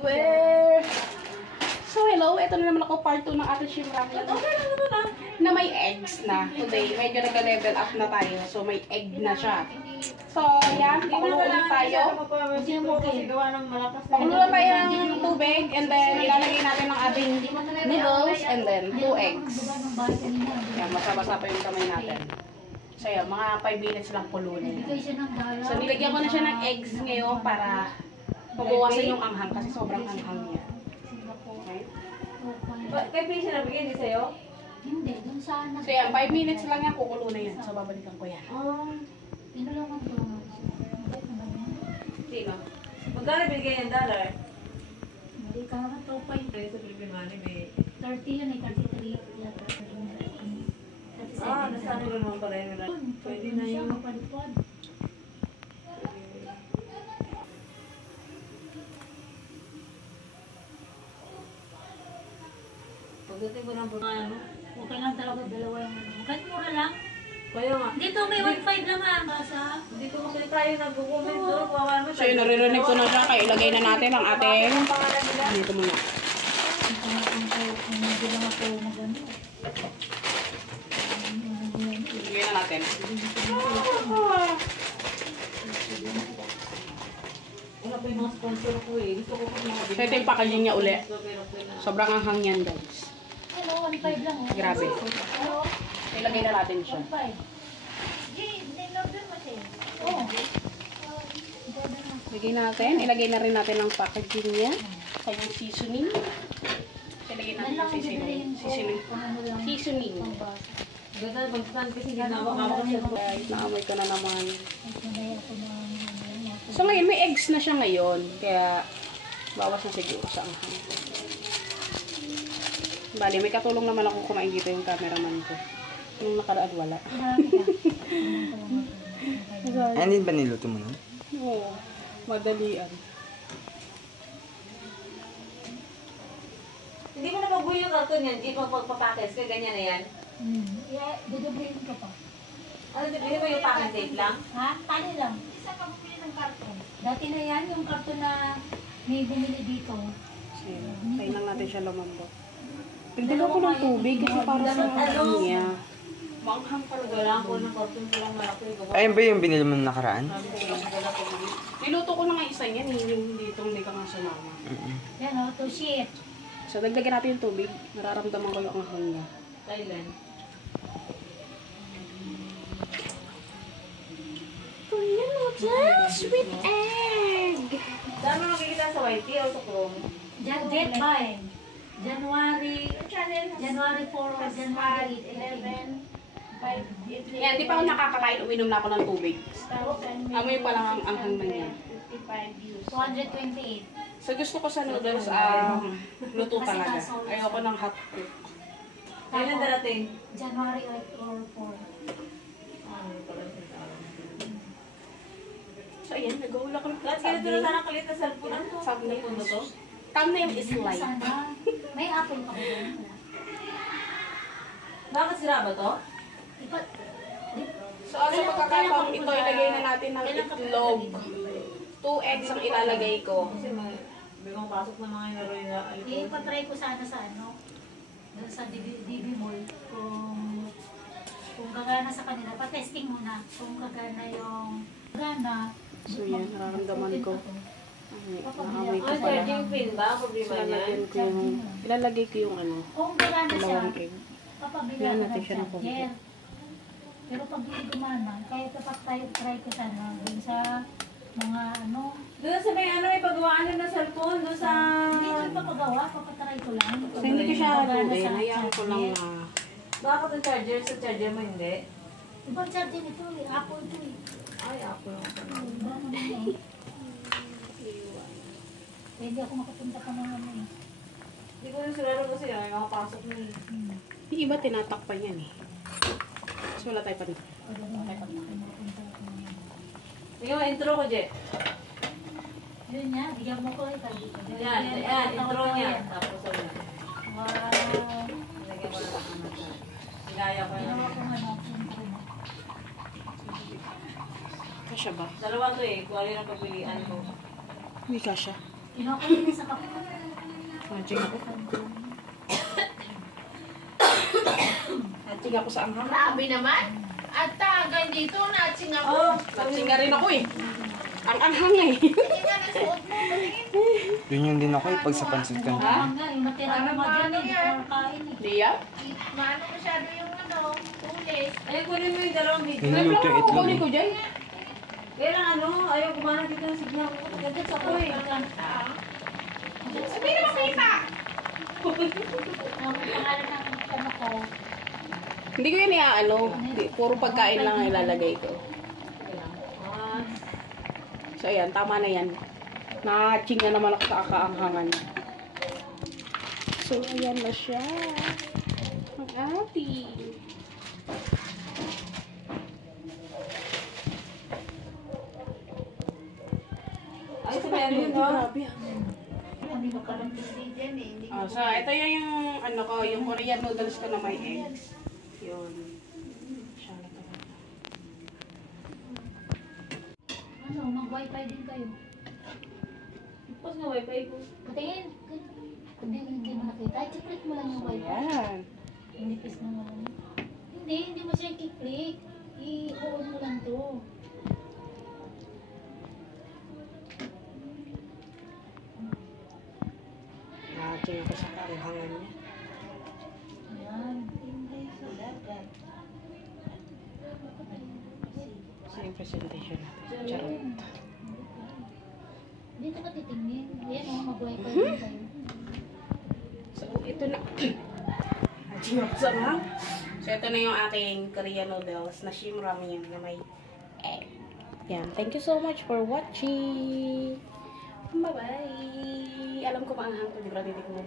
everywhere. So hello, ito na naman ako part 2 ng ating shrimp na may eggs na. Today, medyo nag-level up na tayo. So may egg na siya. So yan, pakulo ulit tayo. Pakulo lang tayo ng tubig and then ilalagay natin ang ating noodles and then 2 eggs. Yan, basa-basa pa yung kamay natin. So yan, mga 5 minutes lang kulunin. So nilagyan ko na siya ng eggs ngayon para mabawasan yung anghang kasi sobrang anghang niya. Okay? Kay Pisa na bigyan din sa'yo? Hindi, dun sa So yan, 5 minutes lang yan, kukulo na yan. So babalikan ko yan. Pinulungan ko. Sino? Magkano binigay yung dollar? Hindi ka nga 2.30 Sa Philippine money may... yun eh, 33 yata. Nasaan ko naman pala yun. Pwede na Siya yun. mapalipad. Pagdating ko ng ano. Okay lang talaga dalawa yung ano. Kahit mura lang. Kaya nga. Dito may 1.5 lang ah. Basa. Dito kasi tayo nag-comment doon. Kawawa naman. So yun, naririnig ko na siya. Kaya ilagay na natin ang ating... Ang pangalan nila. Dito muna. Kung hindi lang ako magano. Ilagay na natin. Wala pa yung mga sponsor ko eh. Gusto ko kung mga So ito yung packaging niya uli. Sobrang anghang yan guys. Hello, 1.5 lang. Grabe. Hello, Ilagay na natin siya. 1.5. Oh. Ilagay natin. Ilagay na rin natin ang packaging niya. Kanyang seasoning. Ilagay natin yung seasoning. Seasoning. Ganda, pagsan kasi ginawak-awak siya. Guys, naamoy ko na naman. So ngayon, may eggs na siya ngayon. Kaya, bawas na siguro sa anghang. Bali, may katulong naman akong kumain dito yung cameraman ko. Nung nakaraan, wala. Ano din ba niluto mo nun? Oo, madalian. Hindi mo na magbuo yung karton yan. Di pa pagpapakis. Kaya ganyan na yan. Yeah, dudublingan ka pa. Ano, hindi mo yung packing tape lang? Ha? Tali lang. Isa ka bumili ng karton. Dati na yan, yung karton na may bumili dito. So, kain lang natin siya lumambot. Pagdala ko ng tubig kasi para sa anghang niya. Manghang pa rin. Wala ko ng karton silang malaki. Ayun ba yung binili mo nung nakaraan? Niluto ko na nga isa niyan, yung dito hindi ka nga sumama. Yan o, to shit. So, dagdagan natin yung tubig. Nararamdaman ko yung anghang niya. Thailand. Korean noodles with egg! Saan mo makikita sa YT o sa Chrome? Date by January 4 or January 11. Yan, di pa ako nakakakain, uminom na ako ng tubig. Amoy pa lang ang anghang na niya. 228. So, gusto ko sa noodles, luto talaga. Ayoko ng hot cook. Kailan darating? January or 4. So, ayan, nag-uulak ko. Lahat ganito na sana kalit na cellphone. Ano to? Thumbnail. Ano to? Thumbnail is light. Sana. May apple pa ba doon? Bakit sira ba to? So, sa pagkakataon, ito ilagay na natin ng itlog. 2 eggs ang ilalagay ko. Kasi may bigong pasok na mga inaro yung alipon. Ipatry ko sana sa ano, doon sa DB Mall, kung gagana sa kanila. Pa-testing muna kung gagana yung gana. So, yan, nararamdaman ko. Naamoy ko Ano, pala. charging pin ba? Problema niya? Ilalagay ko yung ano, Kung gagana siya, dalawang egg. papabili Yan ako natin ng siya ng charger. Pero pag hindi gumana, kaya kapag tayo try ko sana, dun sa mga ano, Doon sa may ano, may pagawaan na ng cellphone. Doon sa... hindi ko ipapagawa, papatry ko lang. So, hindi ko siya Gagana haluin. sa Hayaan ko lang charger. na. Bakit ang charger? Sa charger mo hindi? Ibang charger nito eh, Apple ito eh. Ay, ako lang. Iba mo na eh. Hindi ako makapunta pa ng ano eh. Hindi ko yung siguro kasi ay makapasok na eh. Yung iba tinatakpan yan eh. So, wala tayo pa dito. Sige mo, intro ko, Je. Yun niya, bigyan mo ko ito. Yan, yan, intro niya. Tapos ano. Wow. Lagyan ko lang ang mata. Gaya ko Ginawa yan. ko nga na, intro mo. Kasya ba? Dalawa to eh. Kung alin ang pagpilian ko. Hindi kasya. Kinakain sa kape. Natching ako. Natching ako sa anghang. Grabe naman. At tagay dito, natsing ako. Natching nga rin ako eh. Ang anghang eh. Hindi nga nasuot mo. Patingin. Ganyan din ako pag sa pansit Ha? kanina. Nga, yung matira Parang naman dyan, paano hindi yan? ko kain eh. Diya? Maano masyado yung tulis. Ay, kunin mo yung dalawang video. Niluluto yung itlog. Kunin ko eh. dyan. Kaya lang ayaw kumanan dito ng signal. Ganda sa ko eh. Sabi na makita. Ang pangalan ng ano ko, Hindi ko yan iaano. Puro pagkain lang ang ilalagay ko. So ayan, tama na yan. Natching na naman ako sa kaanghangan. So ayan na siya. Ang ating. Ay, sabayan yun, no? Grabe ah. Hindi ko pa lang pili dyan eh. Hindi Ah, so ito yung ano ko, yung Korean noodles ko na may eggs. Yun. Siya na to. ano, mag-wifi din kayo. Tapos na wifi ko. Patingin. Hindi mo nakita. I-click mo lang yung wifi. Ayan. Nipis na naman. Hindi mo siya i-click. I-on mo lang to. Natching ako sa kaanghangan niya. Ayan. So yung presentation natin. Charot. Dito ka titingin. Ayan o, mag-wifi din kayo. So ito na. Natching ako sa mga. So ito na yung ating Korean noodles na shim ramen na may egg. Yan. Thank you so much for watching. Bye-bye. Alam ko maanghang ko, di ba? Titik mo.